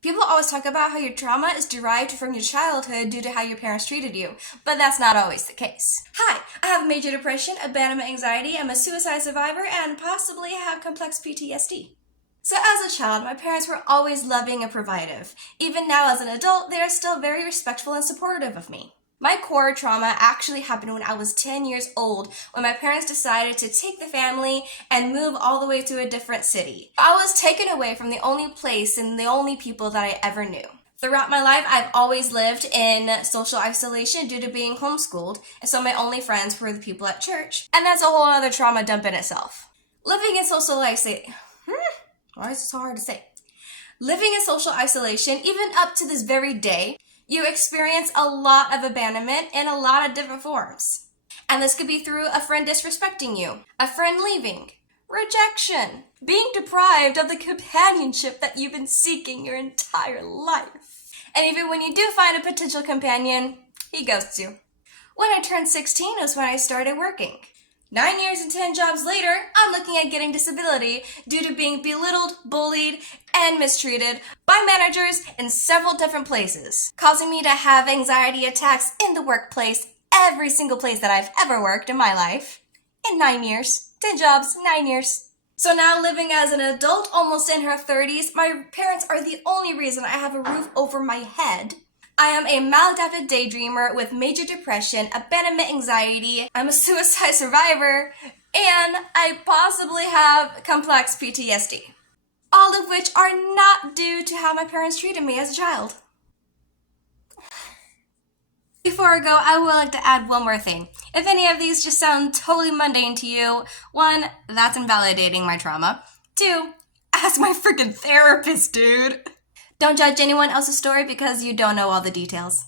People always talk about how your trauma is derived from your childhood due to how your parents treated you, but that's not always the case. Hi, I have major depression, abandonment anxiety, I'm a suicide survivor, and possibly have complex PTSD. So as a child, my parents were always loving and provitive. Even now as an adult, they are still very respectful and supportive of me. My core trauma actually happened when I was 10 years old, when my parents decided to take the family and move all the way to a different city. I was taken away from the only place and the only people that I ever knew. Throughout my life, I've always lived in social isolation due to being homeschooled, and so my only friends were the people at church. And that's a whole other trauma dump in itself. Living in social isolation... Why is it so hard to say? Living in social isolation, even up to this very day, you experience a lot of abandonment in a lot of different forms. And this could be through a friend disrespecting you, a friend leaving, rejection, being deprived of the companionship that you've been seeking your entire life. And even when you do find a potential companion, he ghosts you. When I turned 16 was when I started working. 9 years and 10 jobs later, I'm looking at getting disability due to being belittled, bullied, and mistreated by managers in several different places, causing me to have anxiety attacks in the workplace, every single place that I've ever worked in my life, in 9 years. 10 jobs, 9 years. So now living as an adult, almost in her 30s, my parents are the only reason I have a roof over my head. I am a maladaptive daydreamer with major depression, abandonment anxiety, I'm a suicide survivor, and I possibly have complex PTSD. All of which are not due to how my parents treated me as a child. Before I go, I would like to add one more thing. If any of these just sound totally mundane to you, 1, that's invalidating my trauma. 2, ask my freaking therapist, dude. Don't judge anyone else's story because you don't know all the details.